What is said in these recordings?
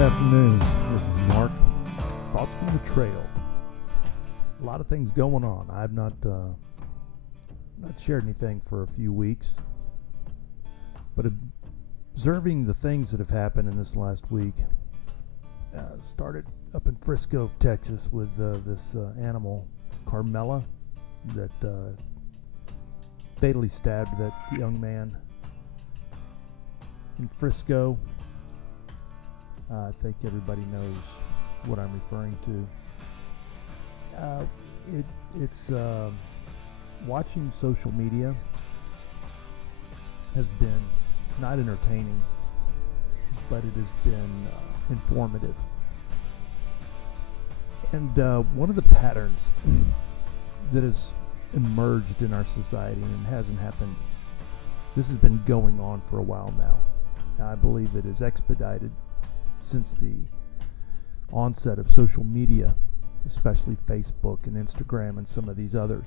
afternoon. This is Mark. Thoughts from the trail. A lot of things going on. I've not shared anything for a few weeks, but observing the things that have happened in this last week. Started up in Frisco, Texas, with this animal, Carmela, that fatally stabbed that young man in Frisco. I think everybody knows what I'm referring to. It's watching social media has been not entertaining, but it has been informative. And one of the patterns that has emerged in our society, and hasn't happened, this has been going on for a while now. I believe it is expedited since the onset of social media, especially Facebook and Instagram and some of these others.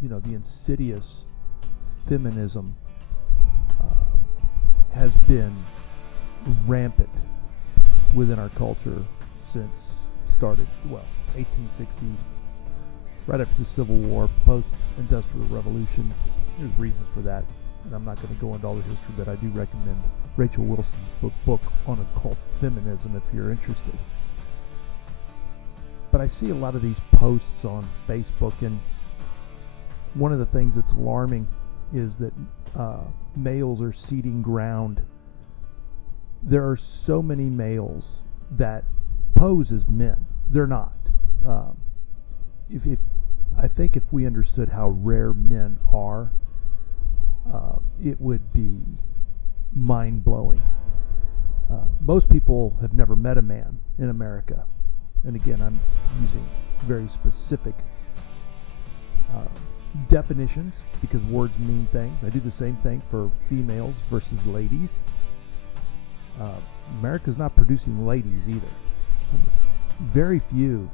The insidious feminism has been rampant within our culture since started, 1860s, right after the Civil War, post-Industrial Revolution. There's reasons for that, and I'm not going to go into all the history, but I do recommend Rachel Wilson's book on occult feminism if you're interested. But I see a lot of these posts on Facebook, and one of the things that's alarming is that males are ceding ground. There are so many males that pose as men. They're not. I think if we understood how rare men are, it would be mind-blowing. Most people have never met a man in America. And again, I'm using very specific definitions because words mean things. I do the same thing for females versus ladies. America's not producing ladies either. Very few.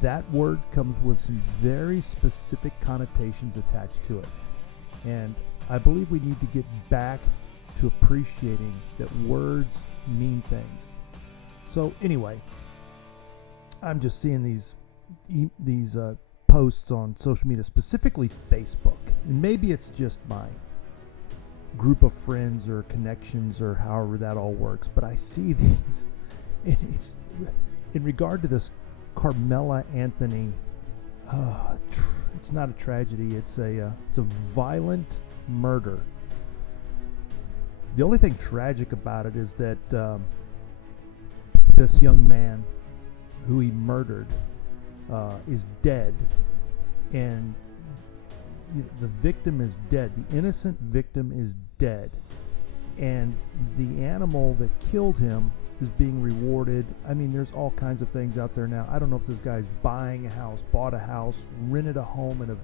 That word comes with some very specific connotations attached to it. And I believe we need to get back to appreciating that words mean things. So anyway, I'm just seeing these posts on social media, specifically Facebook. And maybe it's just my group of friends or connections or however that all works, but I see these. And it's, in regard to this Carmela Anthony, it's not a tragedy. It's a violent murder. The only thing tragic about it is that this young man who he murdered is dead, and the victim is dead. The innocent victim is dead, and the animal that killed him is being rewarded. I mean, there's all kinds of things out there now. I don't know if this guy's buying a house, bought a house, rented a home in a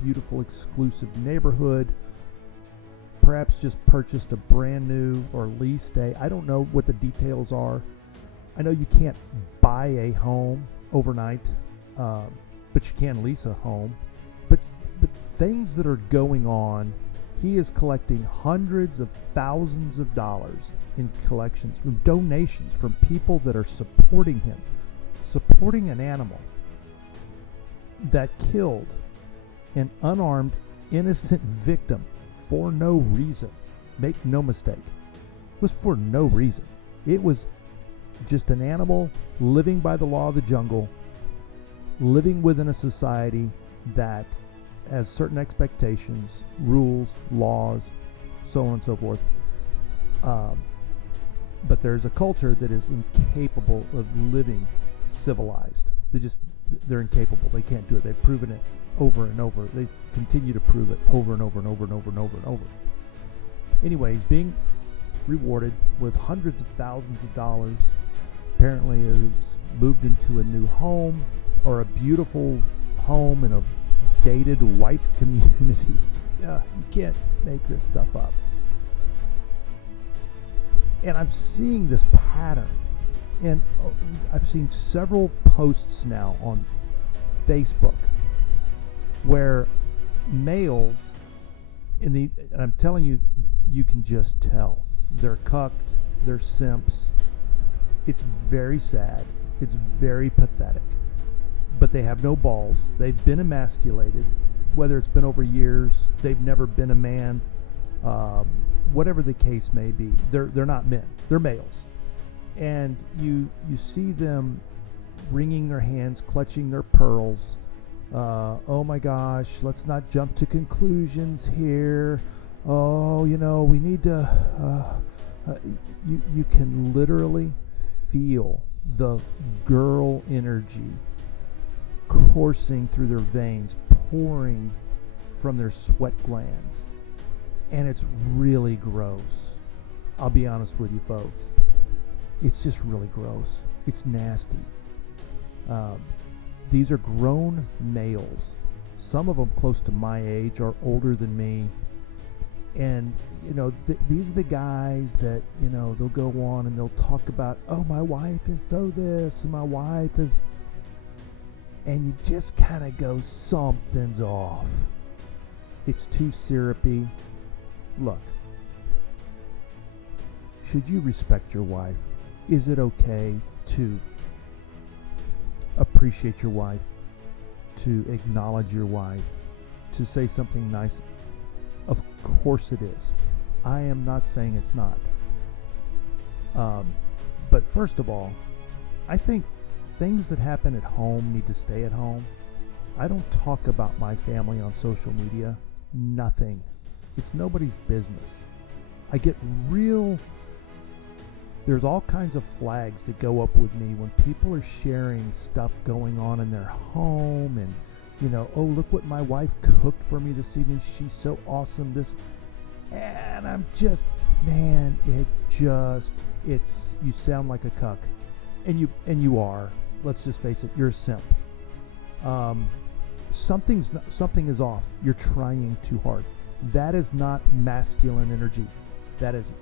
beautiful, exclusive neighborhood, perhaps just purchased a brand new or leased I don't know what the details are. I know you can't buy a home overnight, but you can lease a home. But things that are going on, he is collecting hundreds of thousands of dollars in collections from donations from people that are supporting him, supporting an animal that killed an unarmed, innocent victim for no reason. Make no mistake, it was for no reason. It was just an animal living by the law of the jungle, living within a society that has certain expectations, rules, laws, so on and so forth. But there's a culture that is incapable of living civilized. They're incapable. They can't do it. They've proven it over and over. They continue to prove it over and over and over and over and over and over. Anyway, he's being rewarded with hundreds of thousands of dollars. Apparently has moved into a new home, or a beautiful home in a gated white community. You can't make this stuff up. And I'm seeing this pattern, and I've seen several posts now on Facebook where males and I'm telling you, you can just tell they're cucked, They're simps. It's very sad. It's very pathetic. But they have no balls. They've been emasculated, whether it's been over years. They've never been a man. Whatever the case may be, they're not men. They're males. And you see them wringing their hands, clutching their pearls. Oh my gosh, let's not jump to conclusions here. Oh, we need to... you can literally feel the girl energy coursing through their veins, pouring from their sweat glands. And it's really gross. I'll be honest with you folks. It's just really gross. It's nasty. These are grown males. Some of them close to my age or older than me. And, these are the guys that, they'll go on and they'll talk about, oh, my wife is so this, and my wife is... And you just kind of go, something's off. It's too syrupy. Look, should you respect your wife? Is it okay to appreciate your wife, to acknowledge your wife, to say something nice? Of course it is. I am not saying it's not. But first of all, I think things that happen at home need to stay at home. I don't talk about my family on social media. Nothing. It's nobody's business. I get there's all kinds of flags that go up with me when people are sharing stuff going on in their home and, oh, look what my wife cooked for me this evening. She's so awesome. And I'm just, man, you sound like a cuck. And you are. Let's just face it, you're a simp. Something is off. You're trying too hard. That is not masculine energy. That is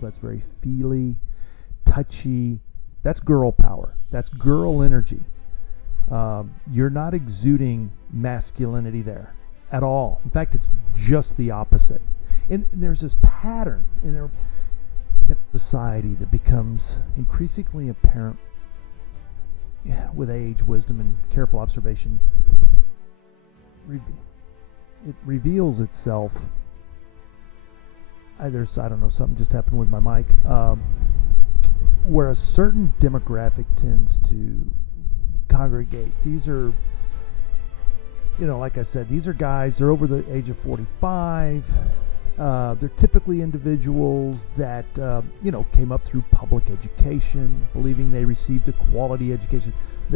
that's very feely, touchy. That's girl power. That's girl energy. You're not exuding masculinity there at all. In fact, it's just the opposite. And there's this pattern in society that becomes increasingly apparent with age, wisdom, and careful observation. It reveals itself. I don't know, something just happened with my mic. Where a certain demographic tends to congregate. These are, like I said, these are guys, they're over the age of 45. They're typically individuals that, came up through public education, believing they received a quality education.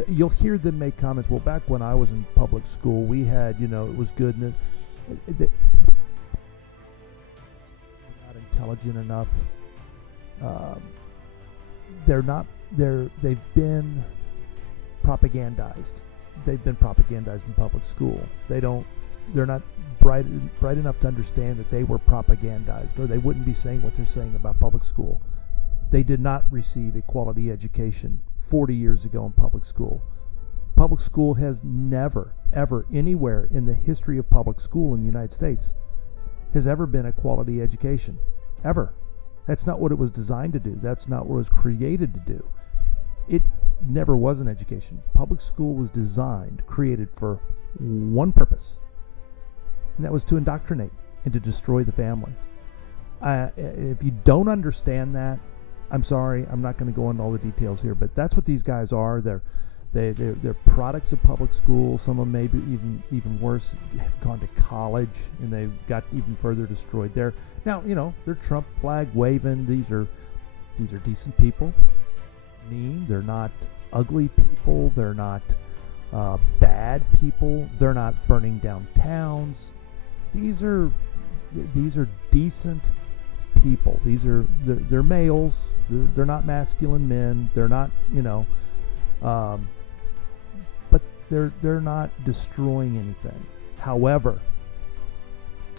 You'll hear them make comments, well, back when I was in public school, we had, it was good. And they're not intelligent enough. They've been propagandized. They've been propagandized in public school. They're not bright enough to understand that they were propagandized, or they wouldn't be saying what they're saying about public school. They did not receive a quality education 40 years ago in public school. Public school has never, ever, anywhere in the history of public school in the United States has ever been a quality education. Ever. That's not what it was designed to do. That's not what it was created to do. It never was an education. Public school was created for one purpose, and that was to indoctrinate and to destroy the family. If you don't understand that, I'm sorry, I'm not going to go into all the details here, but that's what these guys are. They're products of public school. Some of them maybe even worse have gone to college and they've got even further destroyed. They're Trump flag waving. These are decent people. They're not ugly people. They're not bad people. They're not burning down towns. These are decent people. They're males. They're not masculine men. They're not, but they're not destroying anything. However,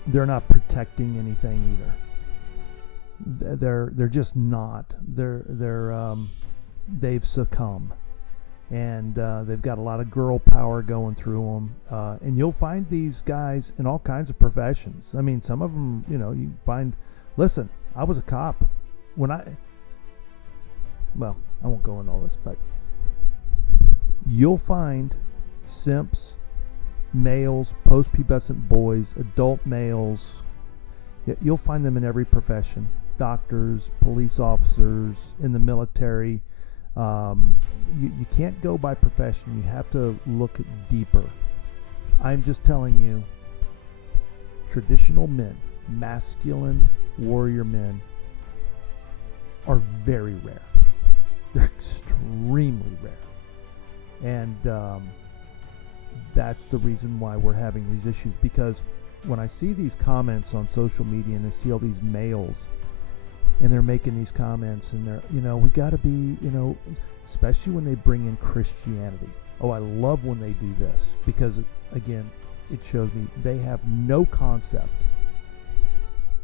they're not protecting anything either. They're just not. They've succumbed, and they've got a lot of girl power going through them. And you'll find these guys in all kinds of professions. I mean, some of them, you find. Listen, I was a cop when I won't go into all this, but you'll find simps, males, post-pubescent boys, adult males. You'll find them in every profession. Doctors, police officers, in the military. You can't go by profession. You have to look deeper. I'm just telling you, traditional men, masculine warrior men, are very rare. They're extremely rare. And that's the reason why we're having these issues. Because when I see these comments on social media and I see all these males and they're making these comments and they're, we got to be, especially when they bring in Christianity. Oh, I love when they do this because, again, it shows me they have no concept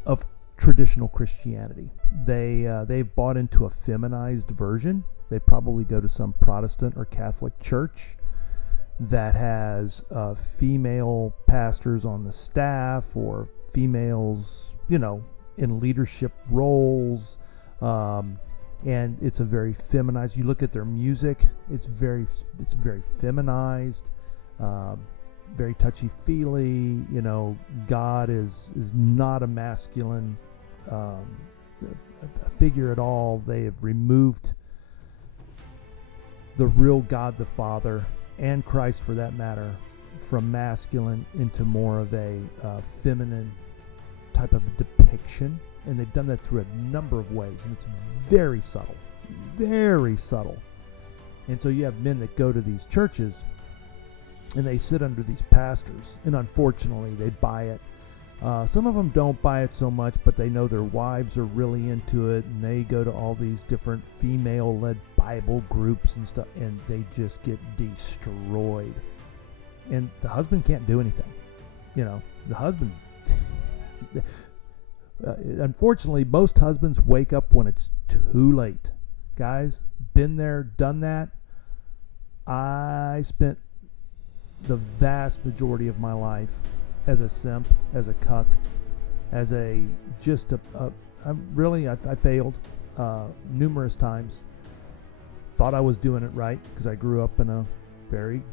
of traditional Christianity. They've bought into a feminized version. They probably go to some Protestant or Catholic church that has female pastors on the staff or females, in leadership roles. And it's a very feminized. You look at their music; it's very feminized, very touchy-feely. God is not a masculine figure at all. They have removed the real God, the Father, and Christ, for that matter, from masculine into more of a feminine type of depiction. And they've done that through a number of ways, and it's very subtle, very subtle. And so you have men that go to these churches, and they sit under these pastors, and unfortunately, they buy it. Some of them don't buy it so much, but they know their wives are really into it, and they go to all these different female-led Bible groups and stuff, and they just get destroyed. And the husband can't do anything. The husband's... unfortunately, most husbands wake up when it's too late. Guys, been there, done that. I spent the vast majority of my life as a simp, as a cuck, as I failed numerous times. Thought I was doing it right because I grew up in a very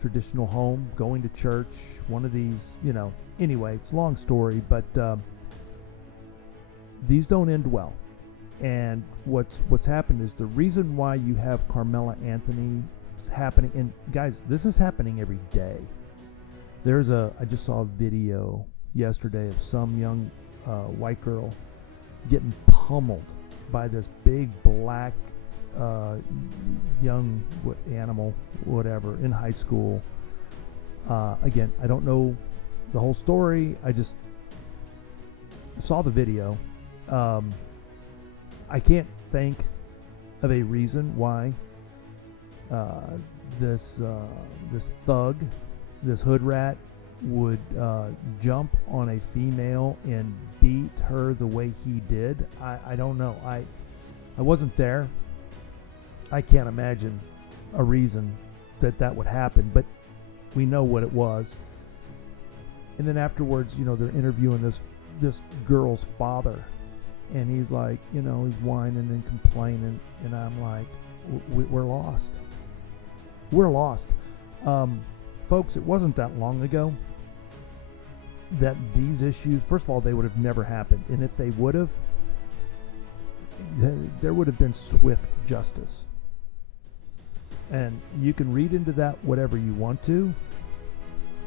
traditional home, going to church, one of these, anyway, it's a long story, but these don't end well. And what's happened is the reason why you have Carmela Anthony happening, and guys, this is happening every day. I just saw a video yesterday of some young white girl getting pummeled by this big black young animal, whatever, in high school. Again, I don't know the whole story. I just saw the video. I can't think of a reason why this thug, this hood rat, would jump on a female and beat her the way he did. I don't know. I wasn't there. I can't imagine a reason that would happen, but we know what it was. And then afterwards, they're interviewing this girl's father, and he's like, he's whining and complaining, and I'm like, we're lost. We're lost. Folks, it wasn't that long ago that these issues, first of all, they would have never happened. And if they would have, there would have been swift justice. And you can read into that whatever you want to,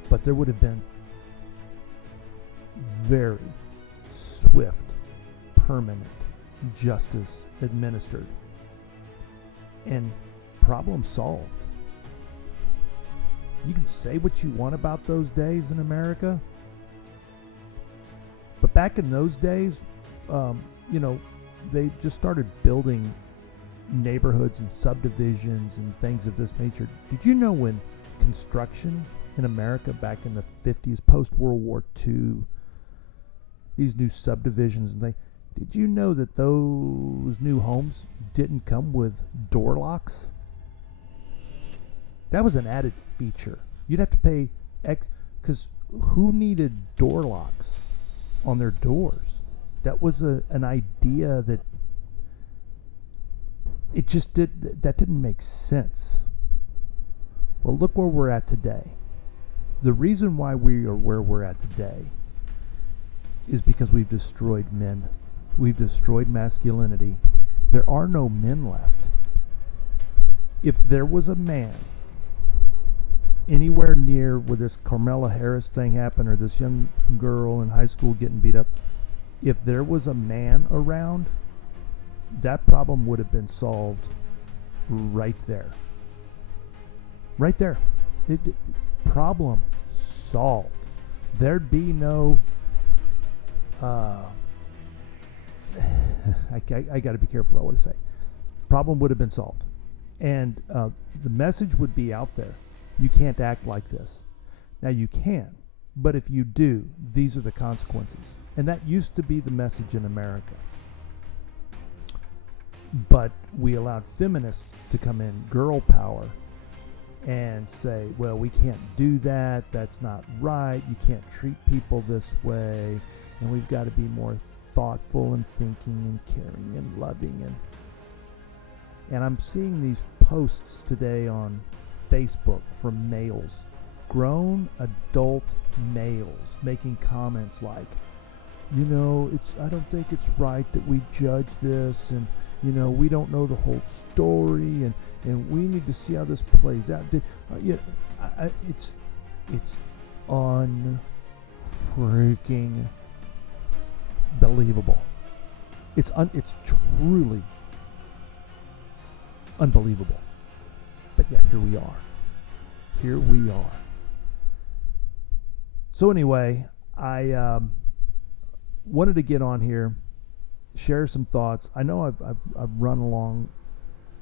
but there would have been very swift, permanent justice administered. And problem solved. You can say what you want about those days in America, but back in those days, they just started building neighborhoods and subdivisions and things of this nature. Did you know when construction in America back in the 50s, post-World War II, these new subdivisions and things, did you know that those new homes didn't come with door locks? That was an added feature. You'd have to pay because who needed door locks on their doors? That was an idea that that didn't make sense. Well, look where we're at today. The reason why we are where we're at today is because we've destroyed men. We've destroyed masculinity. There are no men left. If there was a man anywhere near where this Carmela Harris thing happened, or this young girl in high school getting beat up, if there was a man around, that problem would have been solved right there. Right there. Problem solved. There'd be no I got to be careful about what I say. Problem would have been solved. And the message would be out there. You can't act like this. Now you can, but if you do, these are the consequences. And that used to be the message in America. But we allowed feminists to come in, girl power, and say, well, we can't do that. That's not right. You can't treat people this way. And we've got to be more thoughtful and thinking and caring and loving. And I'm seeing these posts today on Facebook from males, grown adult males, making comments like, I don't think it's right that we judge this, and we don't know the whole story, and we need to see how this plays out. It's unfreaking believable. It's truly unbelievable. But yet here we are. Here we are. So anyway, I wanted to get on here, share some thoughts. I know I've run a long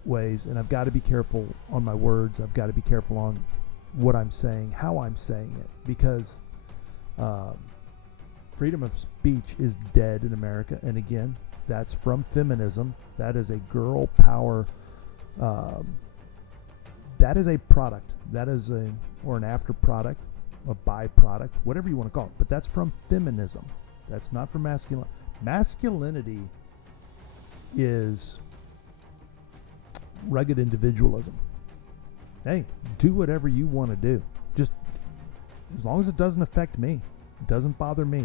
ways, and I've got to be careful on my words. I've got to be careful on what I'm saying, how I'm saying it, because freedom of speech is dead in America. And again, that's from feminism. That is a girl power. That is a product. That is an after product, a byproduct, whatever you want to call it. But that's from feminism. That's not from masculinity. Masculinity is rugged individualism. Hey, do whatever you want to do. Just as long as it doesn't affect me. It doesn't bother me.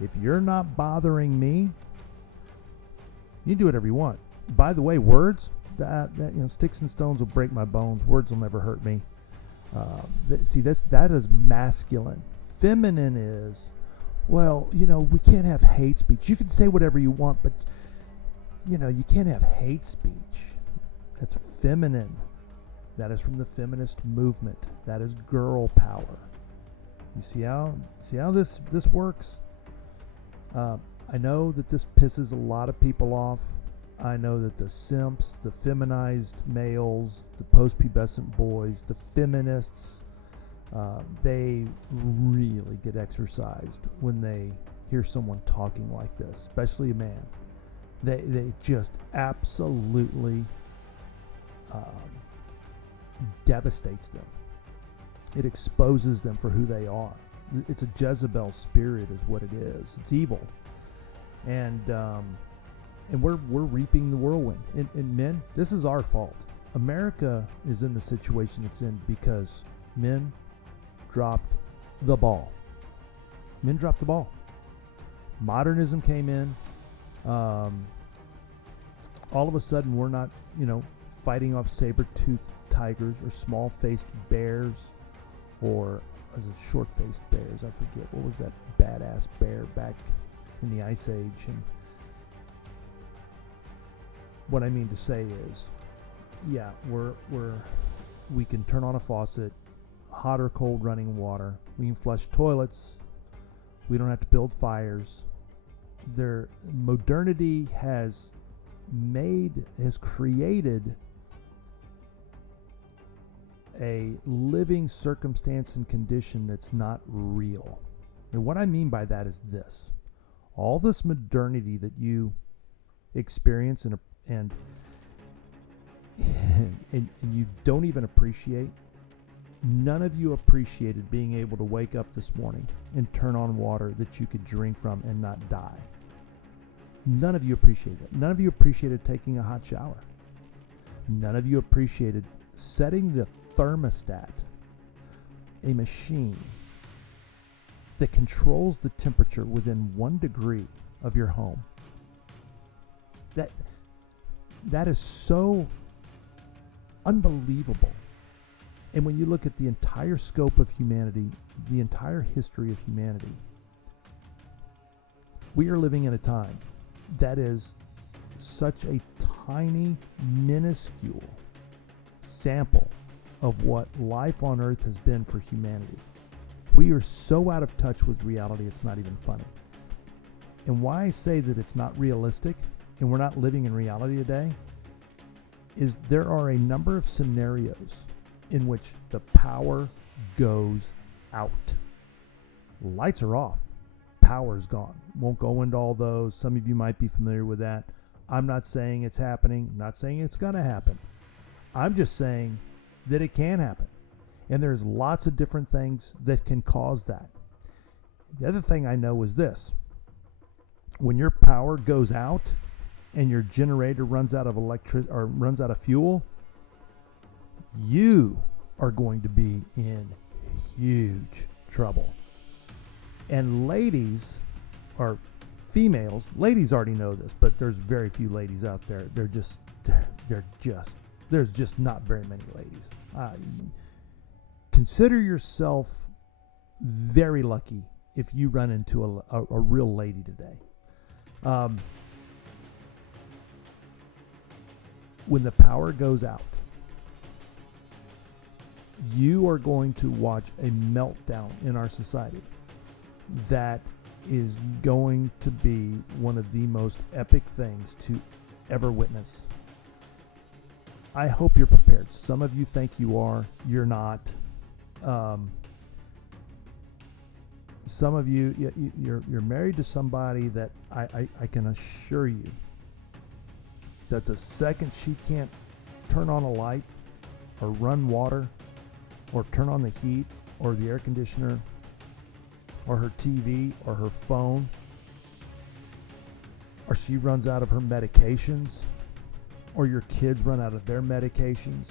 If you're not bothering me, you can do whatever you want. By the way, words, that sticks and stones will break my bones. Words will never hurt me. That is masculine. Feminine is, we can't have hate speech. You can say whatever you want, but you can't have hate speech. That's feminine. That is from the feminist movement. That is girl power. You see how this works? I know that this pisses a lot of people off. I know that the simps, the feminized males, the post-pubescent boys, the feminists, they really get exercised when they hear someone talking like this, especially a man. They just absolutely devastates them. It exposes them for who they are. It's a Jezebel spirit is what it is. It's evil. And we're reaping the whirlwind. And men, this is our fault. America is in the situation it's in because men dropped the ball. Men dropped the ball. Modernism came in. All of a sudden, we're not, fighting off saber-toothed tigers or small-faced bears, or as a short-faced bears. I forget, what was that badass bear back in the Ice Age? And what I mean to say is, yeah, we can turn on a faucet, hot or cold running water. We can flush toilets. We don't have to build fires. Modernity has created a living circumstance and condition that's not real. And what I mean by that is this: all this modernity that you experience and you don't even appreciate. None of you appreciated being able to wake up this morning and turn on water that you could drink from and not die. None of you appreciated it. None of you appreciated taking a hot shower. None of you appreciated setting the thermostat, a machine that controls the temperature within 1 degree of your home. That is so unbelievable. And when you look at the entire scope of humanity, the entire history of humanity, we are living in a time that is such a tiny, minuscule sample of what life on earth has been for humanity. We are so out of touch with reality, it's not even funny. And why I say that it's not realistic and we're not living in reality today is there are a number of scenarios in which the power goes out. Lights are off. Power's gone. Won't go into all those. Some of you might be familiar with that. I'm not saying it's happening. I'm not saying it's going to happen. I'm just saying that it can happen. And there's lots of different things that can cause that. The other thing I know is this. When your power goes out and your generator runs out of runs out of fuel, you are going to be in huge trouble. And ladies, or females, ladies already know this, but there's very few ladies out there. There's just not very many ladies. Consider yourself very lucky if you run into a real lady today. When the power goes out, you are going to watch a meltdown in our society that is going to be one of the most epic things to ever witness. I hope you're prepared. Some of you think you are. You're not. Some of you, you're married to somebody that I can assure you that the second she can't turn on a light or run water or turn on the heat or the air conditioner or her TV or her phone, or she runs out of her medications, or your kids run out of their medications.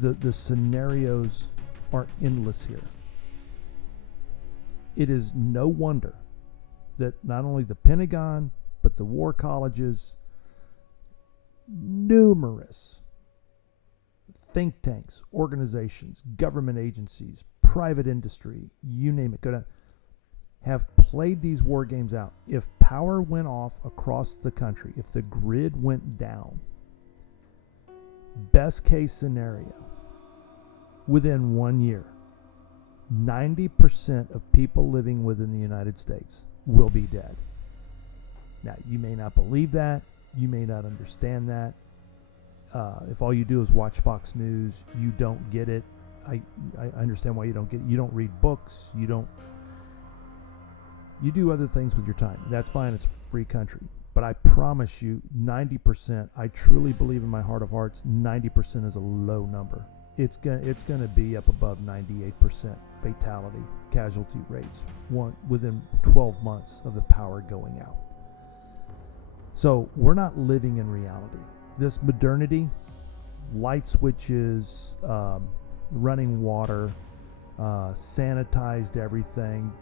The scenarios are endless here. It is no wonder that not only the Pentagon, but the war colleges, numerous think tanks, organizations, government agencies, private industry, you name it, have played these war games out. If power went off across the country, if the grid went down, best case scenario, within 1 year, 90% of people living within the United States will be dead. Now, you may not believe that. You may not understand that. If all you do is watch Fox News, you don't get it. I understand why you don't get it. You don't read books. You do other things with your time. That's fine. It's a free country. But I promise you, 90%, I truly believe in my heart of hearts, 90% is a low number. It's going to be up above 98% fatality, casualty rates within 12 months of the power going out. So we're not living in reality. This modernity, light switches, running water, sanitized everything,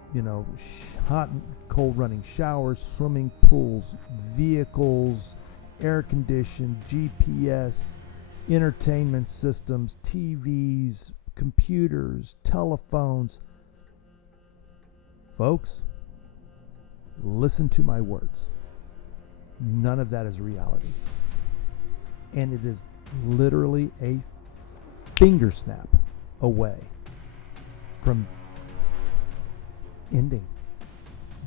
hot and cold running showers, swimming pools, vehicles, air conditioned, GPS, entertainment systems, TVs, computers, telephones. Folks, listen to my words. None of that is reality. And it is literally a finger snap away from ending,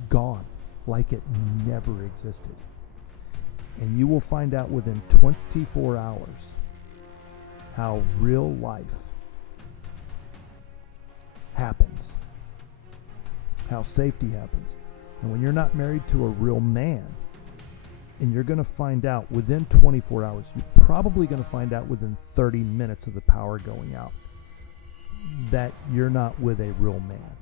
gone, like it never existed. And you will find out within 24 hours how real life happens, how safety happens. And when you're not married to a real man, and you're going to find out within 24 hours, you're probably going to find out within 30 minutes of the power going out, that you're not with a real man.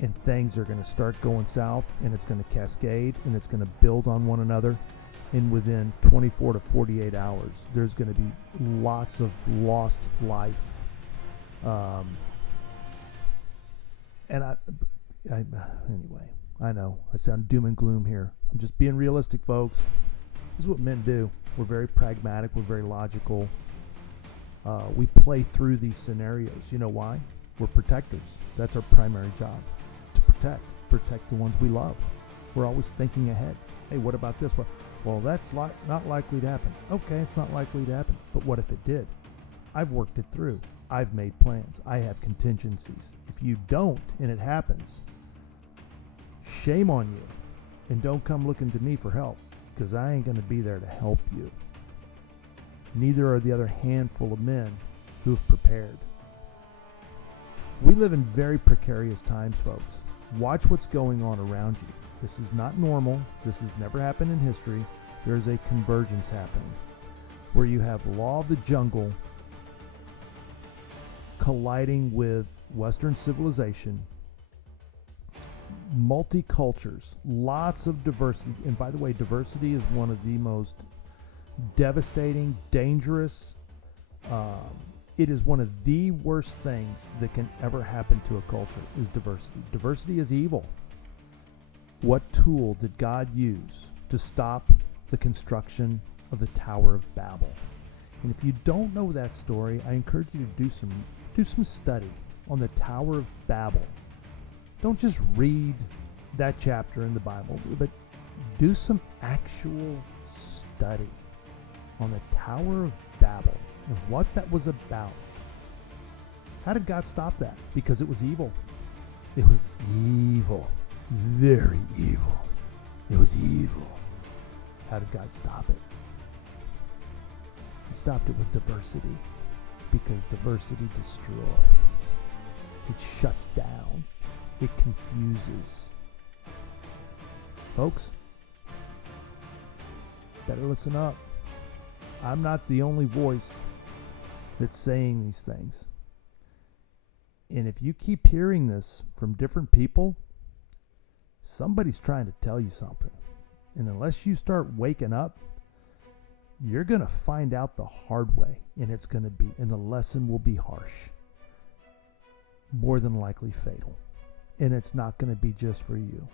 and things are going to start going south, and it's going to cascade, and it's going to build on one another. And within 24 to 48 hours, there's going to be lots of lost life. Anyway, I know I sound doom and gloom here. I'm just being realistic, folks. This is what men do. We're very pragmatic. We're very logical. We play through these scenarios. You know why? We're protectors. That's our primary job. To protect the ones we love. We're always thinking ahead. Hey, what about this? Well, that's not likely to happen. Okay, it's not likely to happen. But what if it did? I've worked it through. I've made plans. I have contingencies. If you don't and it happens, shame on you. And don't come looking to me for help, because I ain't going to be there to help you. Neither are the other handful of men who've prepared. We live in very precarious times, folks. Watch what's going on around you. This is not normal. This has never happened in history. There's a convergence happening where you have law of the jungle colliding with Western civilization, multicultures, lots of diversity. And by the way, diversity is one of the most devastating, dangerous, it is one of the worst things that can ever happen to a culture is diversity. Diversity is evil. What tool did God use to stop the construction of the Tower of Babel? And if you don't know that story, I encourage you to do some study on the Tower of Babel. Don't just read that chapter in the Bible, but do some actual study on the Tower of Babel and what that was about. How did God stop that? Because it was evil. It was evil. Very evil. It was evil. How did God stop it? He stopped it with diversity, because diversity destroys. It shuts down. It confuses. Folks, better listen up. I'm not the only voice that's saying these things. And if you keep hearing this from different people, somebody's trying to tell you something. And unless you start waking up, you're going to find out the hard way. And the lesson will be harsh. More than likely fatal. And it's not going to be just for you,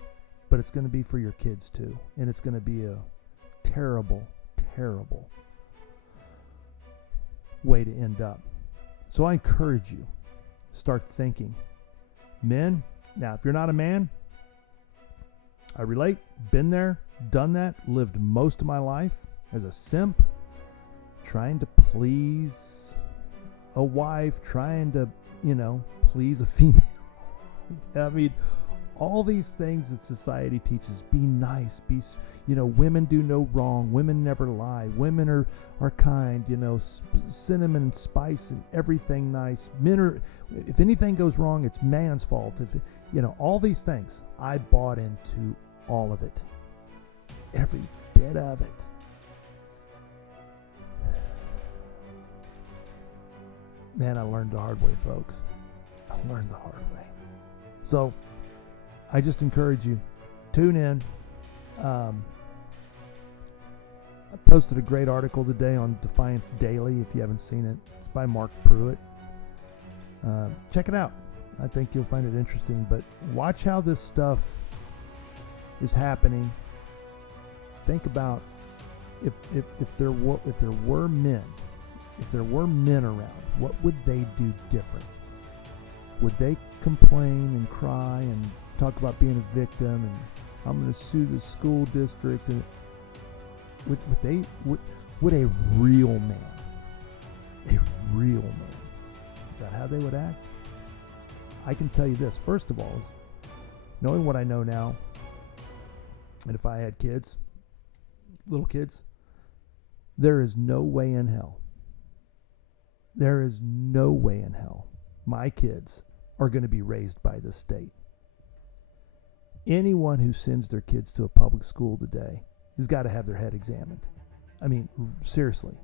but it's going to be for your kids too. And it's going to be a terrible, terrible way to end up. So I encourage you, start thinking. Men, now if you're not a man, I relate, been there, done that, lived most of my life as a simp, trying to please a wife, trying to, please a female. I mean, all these things that society teaches. Be nice, women do no wrong, women never lie, women are kind, cinnamon, spice, and everything nice. Men are, if anything goes wrong, it's man's fault. If all these things, I bought into all of it, every bit of it. Man, I learned the hard way, folks. I learned the hard way. So I just encourage you, tune in. I posted a great article today on Defiance Daily. If you haven't seen it, it's by Mark Pruitt. Check it out. I think you'll find it interesting. But watch how this stuff is happening. Think about if there were men around, what would they do different? Would they complain and cry and talk about being a victim and I'm going to sue the school district? And would a real man, is that how they would act? I can tell you this, first of all, is knowing what I know now, and if I had kids, little kids, there is no way in hell. There is no way in hell my kids are going to be raised by the state. Anyone who sends their kids to a public school today has got to have their head examined. I mean, seriously,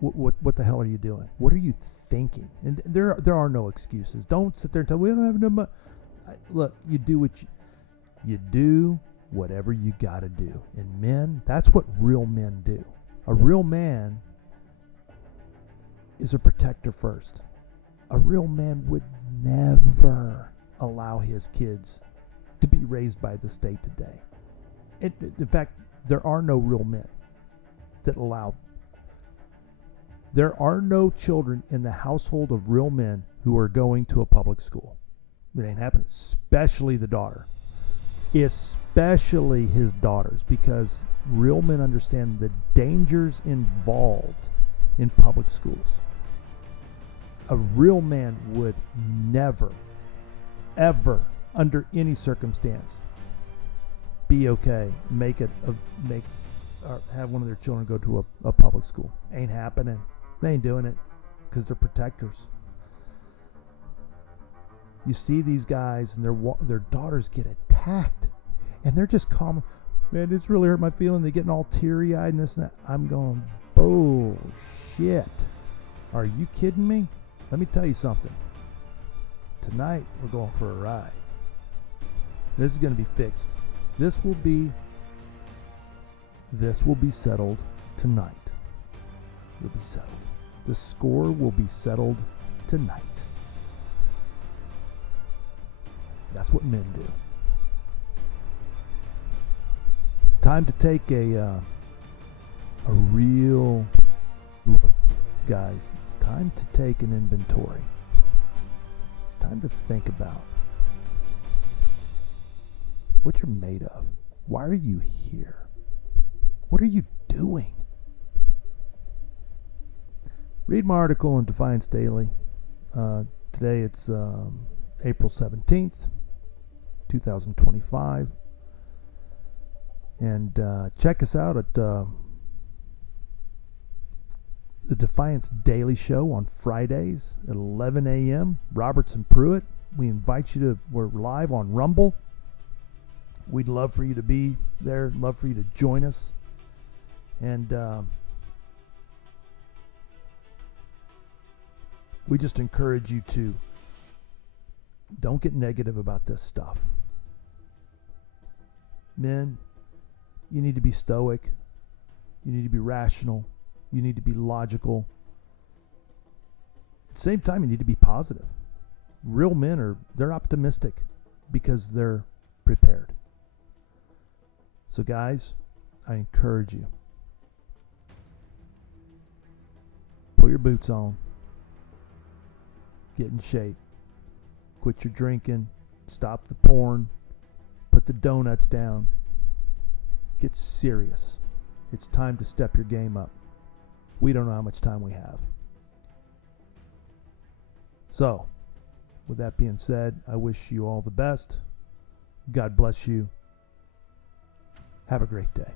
what the hell are you doing? What are you thinking? And there are no excuses. Don't sit there and tell, we don't have no money. Look, you do whatever you got to do. And men, that's what real men do. A real man is a protector first. A real man would never allow his kids to be raised by the state today. In fact, there are no real men that allow. There are no children in the household of real men who are going to a public school. It ain't happening, especially the daughter. Especially his daughters, because real men understand the dangers involved in public schools. A real man would never, ever, under any circumstance, be okay, or have one of their children go to a public school. Ain't happening. They ain't doing it because they're protectors. You see these guys and their daughters get attacked, and they're just calm. Man, it's really hurt my feeling. They're getting all teary-eyed and this and that. I'm going, bullshit. Are you kidding me? Let me tell you something. Tonight, we're going for a ride. This is going to be fixed. This will be settled tonight. It'll be settled. The score will be settled tonight. That's what men do. It's time to take a real look, guys. It's time to take an inventory. It's time to think about what you're made of. Why are you here? What are you doing? Read my article in Defiance Daily. Today it's April 17th, 2025. And check us out at the Defiance Daily Show on Fridays at 11 a.m. Roberts and Pruitt. We invite you to, we're live on Rumble. We'd love for you to be there, love for you to join us. And we just encourage you to don't get negative about this stuff. Men, you need to be stoic. You need to be rational. You need to be logical. At the same time, you need to be positive. Real men they're optimistic because they're prepared. So guys, I encourage you. Put your boots on. Get in shape. Quit your drinking. Stop the porn. Put the donuts down. Get serious. It's time to step your game up. We don't know how much time we have. So, with that being said, I wish you all the best. God bless you. Have a great day.